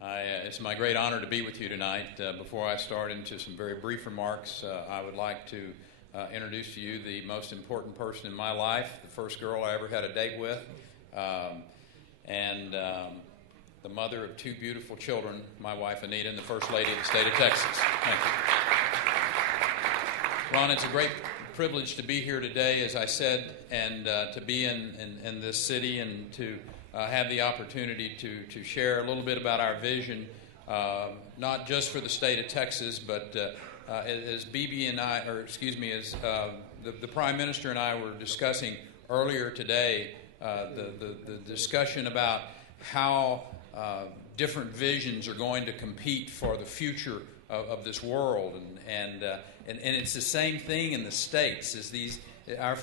It's my great honor to be with you tonight. Before I start into some very brief remarks, I would like to introduce to you the most important person in my life, the first girl I ever had a date with, and the mother of two beautiful children, my wife Anita, and the First Lady of the state of Texas. Thank you. Ron, it's a great privilege to be here today, as I said, and to be in this city and to have the opportunity to share a little bit about our vision, not just for the state of Texas, but as BB and I, or excuse me, as the Prime Minister and I were discussing earlier today, the discussion about how different visions are going to compete for the future of this world, and it's the same thing in the states. As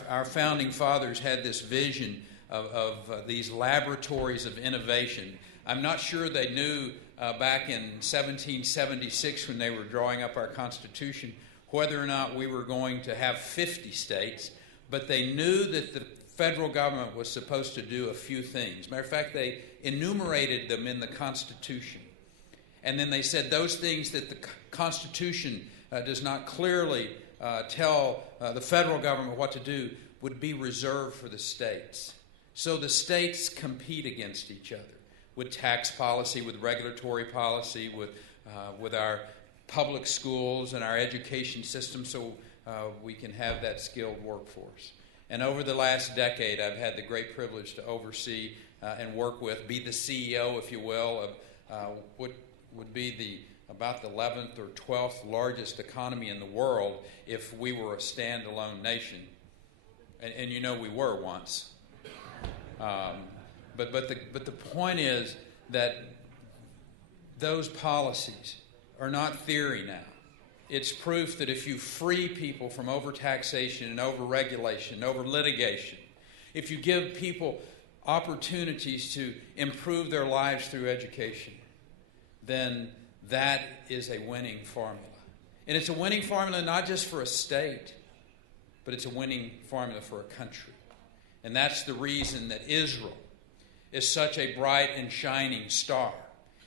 our founding fathers had this vision of these laboratories of innovation. I'm not sure they knew back in 1776 when they were drawing up our Constitution whether or not we were going to have 50 states, but they knew that the federal government was supposed to do a few things. Matter of fact, they enumerated them in the Constitution. And then they said those things that the Constitution does not clearly tell the federal government what to do would be reserved for the states. So the states compete against each other with tax policy, with regulatory policy, with our public schools and our education system, so we can have that skilled workforce. And over the last decade, I've had the great privilege to oversee and work with, be the CEO, if you will, of what would be about the 11th or 12th largest economy in the world if we were a standalone nation. And you know we were once. But the point is that those policies are not theory now. It's proof that if you free people from overtaxation and overregulation and over litigation, if you give people opportunities to improve their lives through education, then that is a winning formula. And it's a winning formula not just for a state, but it's a winning formula for a country. And that's the reason that Israel is such a bright and shining star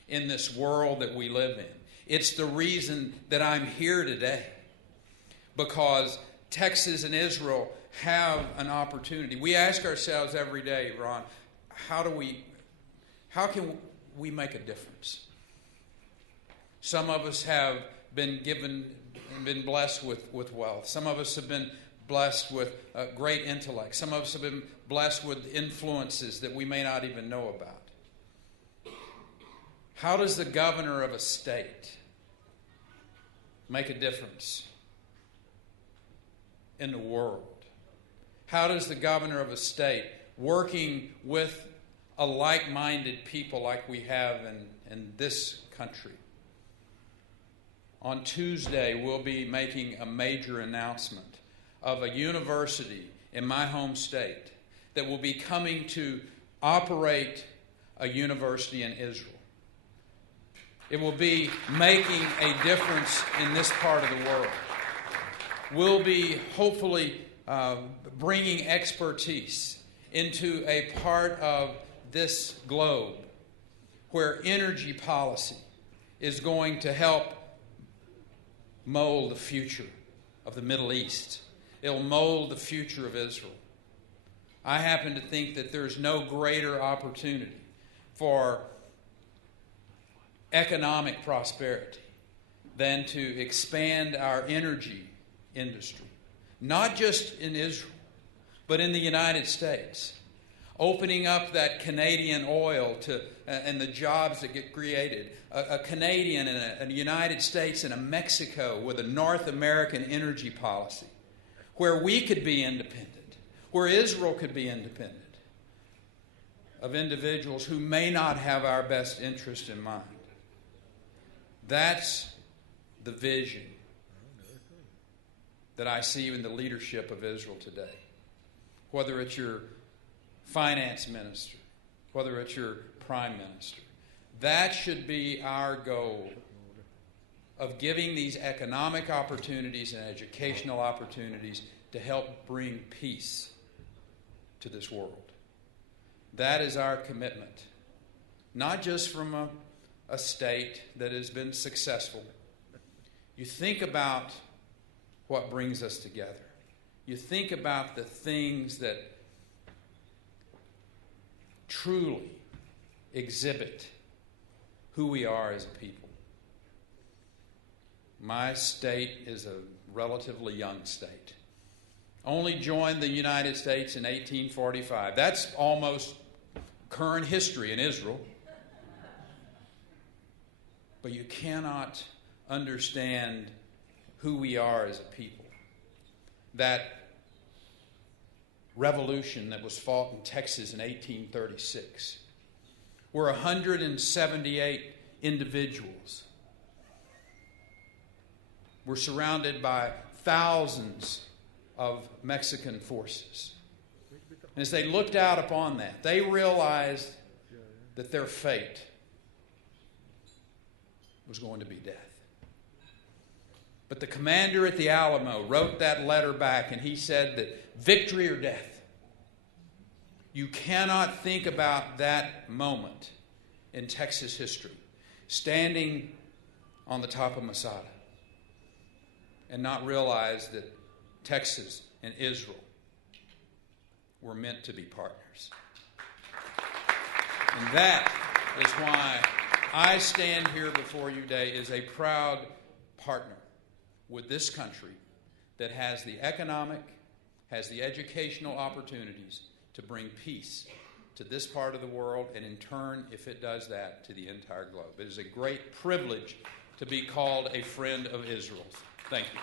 in this world that we live in. It's the reason that I'm here today, because Texas and Israel have an opportunity. We ask ourselves every day, Ron, how can we make a difference? Some of us have been blessed with wealth. Some of us have been blessed with great intellect. Some of us have been blessed with influences that we may not even know about. How does the governor of a state make a difference in the world? How does the governor of a state, working with a like-minded people like we have in this country? On Tuesday, we'll be making a major announcement of a university in my home state that will be coming to operate a university in Israel. It will be making a difference in this part of the world. We'll be hopefully bringing expertise into a part of this globe where energy policy is going to help mold the future of the Middle East. It'll mold the future of Israel. I happen to think that there's no greater opportunity for economic prosperity than to expand our energy industry, not just in Israel, but in the United States. Opening up that Canadian oil and the jobs that get created. A Canadian and a United States and a Mexico with a North American energy policy where we could be independent, where Israel could be independent of individuals who may not have our best interest in mind. That's the vision that I see in the leadership of Israel today. Whether it's your finance minister, whether it's your prime minister, that should be our goal of giving these economic opportunities and educational opportunities to help bring peace to this world. That is our commitment, not just from a a state that has been successful. You think about what brings us together. You think about the things that truly exhibit who we are as a people. My state is a relatively young state. Only joined the United States in 1845. That's almost current history in Israel. But you cannot understand who we are as a people. That revolution that was fought in Texas in 1836, where 178 individuals were surrounded by thousands of Mexican forces. And as they looked out upon that, they realized that their fate was going to be death. But the commander at the Alamo wrote that letter back, and he said that victory or death. You cannot think about that moment in Texas history, standing on the top of Masada, and not realize that Texas and Israel were meant to be partners. And that is why I stand here before you today as a proud partner with this country that has the economic, has the educational opportunities to bring peace to this part of the world, and in turn, if it does that, to the entire globe. It is a great privilege to be called a friend of Israel's. Thank you.